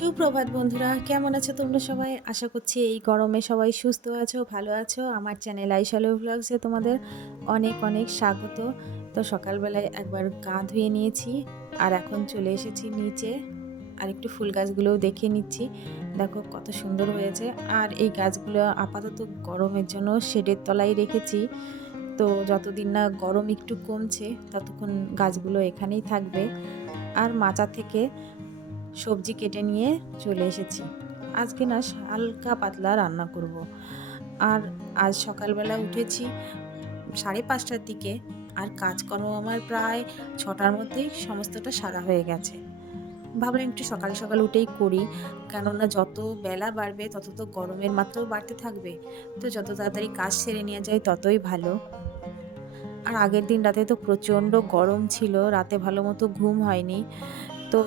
সুপ্রভাত বন্ধুরা, কেমন আছো তোমরা সবাই? আশা করছি এই গরমে সবাই সুস্থ আছো, ভালো আছো। আমার চ্যানেল আইশালো ব্লগসে তোমাদের অনেক অনেক স্বাগত। তো সকালবেলায় একবার গা ধুয়ে নিয়েছি আর এখন চলে এসেছি নিচে। আর একটু ফুল গাছগুলোও দেখে নিচ্ছি। দেখো কত সুন্দর হয়েছে। আর এই গাছগুলো আপাতত গরমের জন্য শেডের তলায় রেখেছি। তো যতদিন না গরম একটু কমছে, ততক্ষণ গাছগুলো এখানেই থাকবে। আর মাচা থেকে সবজি কেটে নিয়ে চলে এসেছি। আজকে না হালকা পাতলা রান্না করব। আর আজ সকালবেলা উঠেছি সাড়ে পাঁচটার দিকে আর কাজকর্ম আমার প্রায় ছটার মধ্যেই সমস্তটা সারা হয়ে গেছে। ভাবলাম একটু সকাল সকাল উঠেই করি, কেননা যত বেলা বাড়বে তত তো গরমের মাত্রাও বাড়তে থাকবে। তো যত তাড়াতাড়ি কাজ সেরে নিয়ে যায় ততই ভালো। আর আগের দিন রাতে তো প্রচণ্ড গরম ছিল, রাতে ভালো মতো ঘুম হয়নি। তো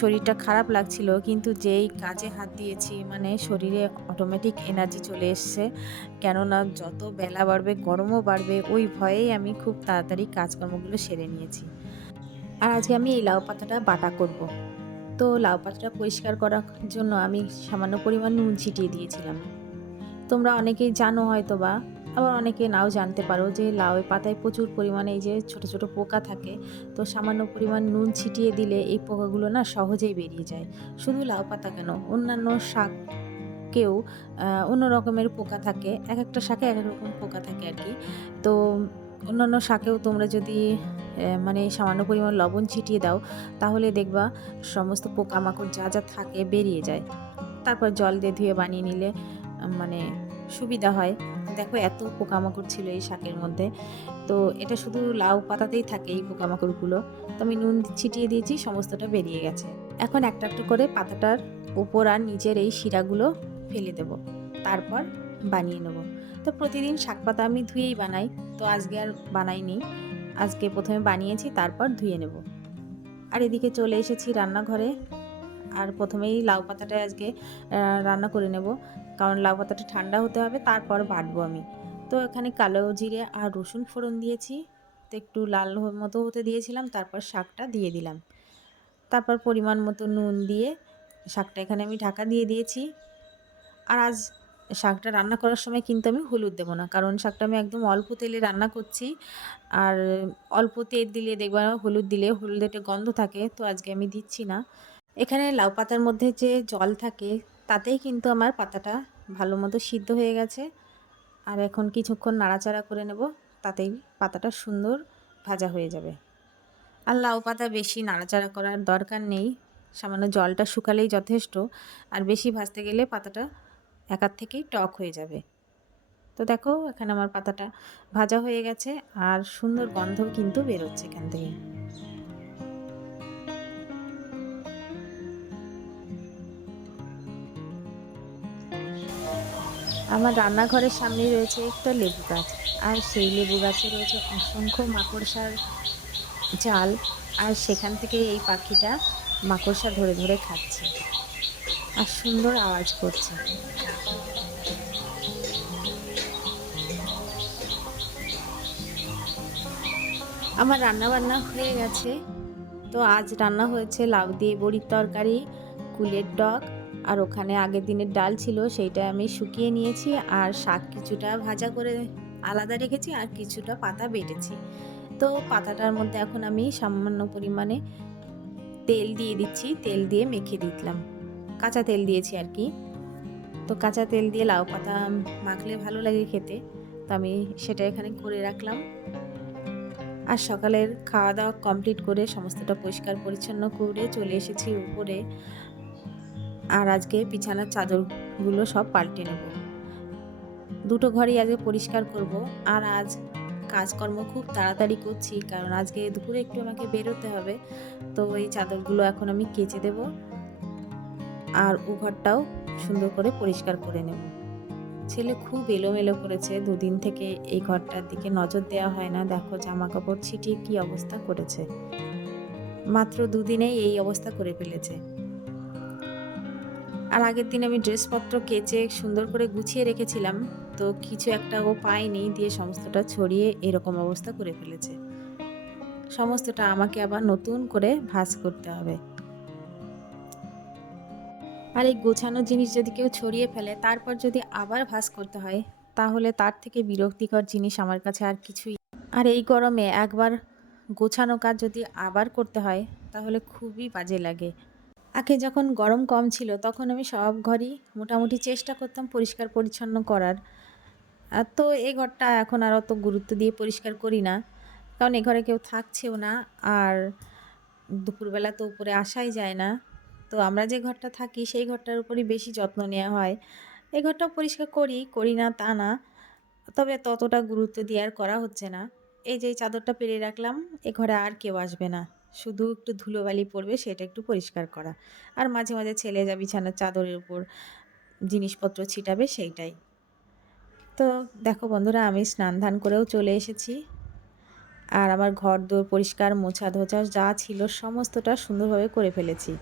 শরীরটা খারাপ লাগছিল, কিন্তু যেই কাজে হাত দিয়েছি মানে শরীরে অটোমেটিক এনার্জি চলে এসছে। কেননা যত বেলা বাড়বে, গরমও বাড়বে, ওই ভয়েই আমি খুব তাড়াতাড়ি কাজকর্মগুলো সেরে নিয়েছি। আর আজকে আমি এই লাউ পাতাটা বাটা করব। তো লাউ পাতাটা পরিষ্কার করার জন্য আমি সামান্য পরিমাণ নুন ছিটিয়ে দিয়েছিলাম। তোমরা অনেকেই জানো হয়তো বা আবার অনেকে নাও জানতে পারো যে লাউয়ের পাতায় প্রচুর পরিমাণে এই যে ছোট ছোট পোকা থাকে, তো সামান্য পরিমাণ নুন ছিটিয়ে দিলে এই পোকাগুলো না সহজেই বেরিয়ে যায়। শুধু লাউ পাতা কেন? অন্যান্য শাক কেউ অন্য রকমের পোকা থাকে এক একটা শাকে এক এক রকম পোকা থাকে আর কি। তো অন্যান্য শাকেও তোমরা যদি মানে সামান্য পরিমাণ লবণ ছিটিয়ে দাও, তাহলে দেখবা সমস্ত পোকামাকড় যা যা থাকে বেরিয়ে যায়। তারপর জল দিয়ে ধুয়ে বানিয়ে নিলে মানে সুবিধা হয়। দেখো এত পোকামাকড় ছিল এই শাকের মধ্যে। তো এটা শুধু লাউ পাতাতেই থাকে এই পোকামাকড়গুলো। তো আমি নুন ছিটিয়ে দিয়েছি, সমস্তটা বেরিয়ে গেছে। এখন একটা একটা করে পাতাটার উপর আর নিচের এই শিরাগুলো ফেলে দেব। তারপর বানিয়ে নেব। তো প্রতিদিন শাক পাতা আমি ধুয়েই বানাই। তো আজকে আর বানাইনি। আজকে প্রথমে বানিয়েছি, তারপর ধুয়ে নেব। আর এদিকে চলে এসেছি রান্নাঘরে। আর প্রথমেই লাউ পাতাটা আজকে রান্না করে নেব। কারণ লাউ পাতাটা ঠান্ডা হতে হবে, তারপর বাটবো আমি। তো এখানে কালো জিরে আর রসুন ফোড়ন দিয়েছি। তো একটু লাল মতো হতে দিয়েছিলাম, তারপর শাকটা দিয়ে দিলাম। তারপর পরিমাণ মতো নুন দিয়ে শাকটা এখানে আমি ঢাকা দিয়ে দিয়েছি। আর আজ শাকটা রান্না করার সময় কিন্তু আমি হলুদ দেবো না, কারণ শাকটা আমি একদম অল্প তেলে রান্না করছি। আর অল্প তেল দিলে দেখবা হলুদ দিলে হলুদের একটা গন্ধ থাকে, তো আজকে আমি দিচ্ছি না। এখানে লাউ পাতার মধ্যে যে জল থাকে, তাতেই কিন্তু আমার পাতাটা ভালো মতো সিদ্ধ হয়ে গেছে। আর এখন কিছুক্ষণ নাড়াচাড়া করে নেব, তাতেই পাতাটা সুন্দর ভাজা হয়ে যাবে। আর লাউ পাতা বেশি নাড়াচাড়া করার দরকার নেই, সামান্য জলটা শুকালেই যথেষ্ট। আর বেশি ভাজতে গেলে পাতাটা একার থেকেই টক হয়ে যাবে। তো দেখো, এখানে আমার পাতাটা ভাজা হয়ে গেছে, আর সুন্দর গন্ধ কিন্তু বেরোচ্ছে এখান থেকে। আমার রান্নাঘরের সামনেই রয়েছে একটা লেবু গাছ। আর সেই লেবু গাছে রয়েছে অসংখ্য মাকড়সার জাল, আর সেখান থেকে এই পাখিটা মাকড়সা ধরে ধরে খাচ্ছে। আর সুন্দর আওয়াজ করছে। আমার রান্না বান্না হয়ে গেছে। তো আজ রান্না হয়েছে লাউ দিয়ে বড়ির তরকারি, কুলের ডগ আর ওখানে আগের দিনের ডাল ছিল সেইটা আমি শুকিয়ে নিয়েছি আর শাক কিছুটা ভাজা করে আলাদা রেখেছি আর কিছুটা পাতা বেটেছি। তো পাতাটার মধ্যে এখন আমি সামান্য পরিমাণে তেল দিয়ে দিচ্ছি, তেল দিয়ে মেখে দিলাম। কাঁচা তেল দিয়েছি আর কি। তো কাঁচা তেল দিয়ে লাউ পাতা মাখলে ভালো লাগে খেতে। তো আমি সেটা এখানে করে রাখলাম। আর সকালের খাওয়া দাওয়া কমপ্লিট করে সমস্তটা পরিষ্কার পরিচ্ছন্ন করে চলে এসেছি উপরে। আর আজকে বিছানার চাদরগুলো সব পাল্টে নেব। দুটো ঘরই আজকে পরিষ্কার করব। আর আজ কাজকর্ম খুব তাড়াতাড়ি করছি, কারণ আজকে দুপুরে একটু আমাকে বেরোতে হবে। তো এই চাদরগুলো এখন আমি কেচে দেব। আর ও ঘরটাও সুন্দর করে পরিষ্কার করে নেব। ছেলে খুব এলোমেলো করেছে। দুদিন থেকে এই ঘরটার দিকে নজর দেওয়া হয় না। দেখো জামা কাপড় ছিটিয়ে কি অবস্থা করেছে। মাত্র দুদিনেই এই অবস্থা করে ফেলেছে। আর আগের দিন আমি ড্রেসপত্র কেচে সুন্দর করে গুছিয়ে রেখেছিলাম, তো কিছু একটা ও পায়নি, দিয়ে সমস্তটা ছড়িয়ে এরকম অবস্থা করে ফেলেছে। সমস্তটা আমাকে আবার নতুন করে ভাঁজ করতে হবে। আর এই গোছানো জিনিস যদি কেউ ছড়িয়ে ফেলে, তারপর যদি আবার ভাঁজ করতে হয়, তাহলে তার থেকে বিরক্তিকর জিনিস আমার কাছে আর কিছুই আর এই গরমে একবার গোছানো কাজ যদি আবার করতে হয়, তাহলে খুবই বাজে লাগে। আগে যখন গরম কম ছিল, তখন আমি সব ঘরই মোটামুটি চেষ্টা করতাম পরিষ্কার পরিচ্ছন্ন করার। আর তো এই ঘরটা এখন আর অত গুরুত্ব দিয়ে পরিষ্কার করি না। কারণ এ ঘরে কেউ থাকছেও না, আর দুপুরবেলা তো উপরে আসাই যায় না। তো আমরা যে ঘরটা থাকি, সেই ঘরটার উপরই বেশি যত্ন নেওয়া হয়। এই ঘরটাও পরিষ্কার করি করি না তা না। তবে ততটা গুরুত্ব দিয়ে আর করা হচ্ছে না। এই যে চাদরটা পেরে রাখলাম, এ ঘরে আর কেউ আসবে না। শুধু একটু ধুলোবালি পড়বে সেটা একটু পরিষ্কার করা। আর মাঝে মাঝে ছেলে যা বিছানার চাদরের উপর জিনিসপত্র ছিটাবে সেইটাই। তো দেখো বন্ধুরা, আমি স্নান ধান করেও চলে এসেছি। আর আমার ঘর দোর পরিষ্কার, মোছা, ধোচা যা ছিল সমস্তটা সুন্দরভাবে করে ফেলেছি।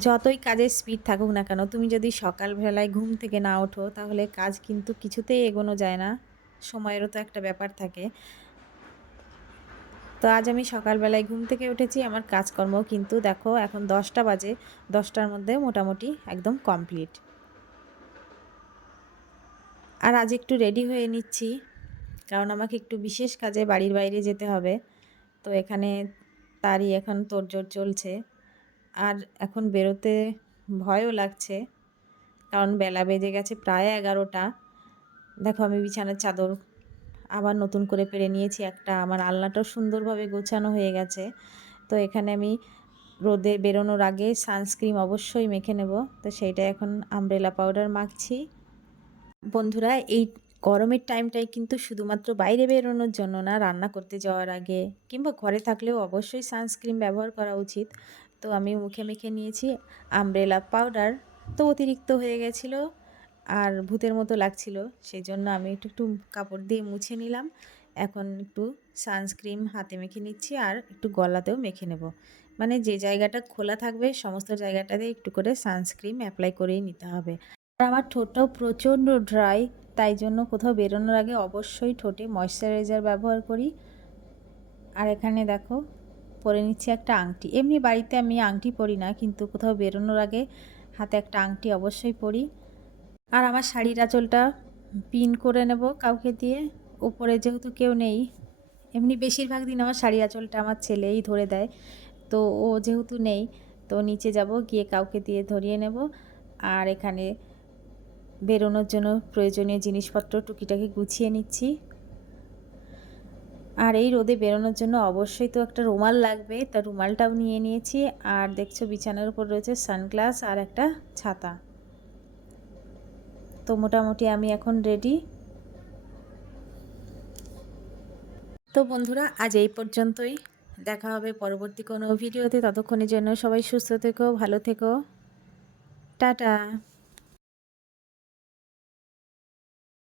যতই কাজের স্পিড থাকুক না কেন, তুমি যদি সকালবেলায় ঘুম থেকে না ওঠো, তাহলে কাজ কিন্তু কিছুতেই এগোনো যায় না। সময়েরও তো একটা ব্যাপার থাকে। তো আজ আমি সকালবেলায় ঘুম থেকে উঠেছি, আমার কাজকর্ম কিন্তু দেখো এখন দশটা বাজে, দশটার মধ্যে মোটামুটি একদম কমপ্লিট। আর আজ একটু রেডি হয়ে নিচ্ছি, কারণ আমাকে একটু বিশেষ কাজে বাড়ির বাইরে যেতে হবে। তো এখানে তারই এখন তোড়জোড় চলছে। আর এখন বেরোতে ভয়ও লাগছে, কারণ বেলা বেজে গেছে প্রায় এগারোটা। দেখো আমি বিছানার চাদর আবার নতুন করে পেরে নিয়েছি একটা। আমার আলনাটাও সুন্দরভাবে গোছানো হয়ে গেছে। তো এখানে আমি রোদে বেরোনোর আগে সানস্ক্রিন অবশ্যই মেখে নেব। তো সেইটা এখন আমব্রেলা পাউডার মাখছি। বন্ধুরা, এই গরমের টাইমটাই কিন্তু শুধুমাত্র বাইরে বেরোনোর জন্য না, রান্না করতে যাওয়ার আগে কিংবা ঘরে থাকলেও অবশ্যই সানস্ক্রিন ব্যবহার করা উচিত। তো আমি মুখে মেখে নিয়েছি আমব্রেলা পাউডার। তো অতিরিক্ত হয়ে গেছিল আর ভূতের মতো লাগছিল। সেই জন্য আমি একটু একটু কাপড় দিয়ে মুছে নিলাম। এখন একটু সানস্ক্রিন হাতে মেখে নিচ্ছি আর একটু গলাতেও মেখে নেব। মানে যে জায়গাটা খোলা থাকবে, সমস্ত জায়গাটাতে একটু করে সানস্ক্রিন অ্যাপ্লাই করেই নিতে হবে। আর আমার ঠোঁটটাও প্রচণ্ড ড্রাই, তাই জন্য কোথাও বেরোনোর আগে অবশ্যই ঠোঁটে ময়শ্চারাইজার ব্যবহার করি। আর এখানে দেখো, পরে নিচ্ছি একটা আংটি। এমনি বাড়িতে আমি আংটি পরি না, কিন্তু কোথাও বেরোনোর আগে হাতে একটা আংটি অবশ্যই পরি। আর আমার শাড়ির আঁচলটা পিন করে নেব কাউকে দিয়ে। উপরে যেহেতু কেউ নেই, এমনি বেশিরভাগ দিন আমার শাড়ি আঁচলটা আমার ছেলেই ধরে দেয়। তো ও যেহেতু নেই, তো নিচে যাব, গিয়ে কাউকে দিয়ে ধরিয়ে নেব। আর এখানে বেরোনোর জন্য প্রয়োজনীয় জিনিসপত্র টুকিটাকি গুছিয়ে নিচ্ছি। আর এই রোদে বেরোনোর জন্য অবশ্যই তো একটা রুমাল লাগবে, তা রুমালটাও নিয়ে নিয়েছি। আর দেখছ বিছানার উপর রয়েছে সানগ্লাস আর একটা ছাতা। তো মোটামুটি আমি এখন রেডি তো বন্ধুরা, আজ এই পর্যন্তই। দেখা হবে পরবর্তী কোনো ভিডিওতে। ততক্ষণের জন্য সবাই সুস্থ থেকো, ভালো থেকো। টাটা।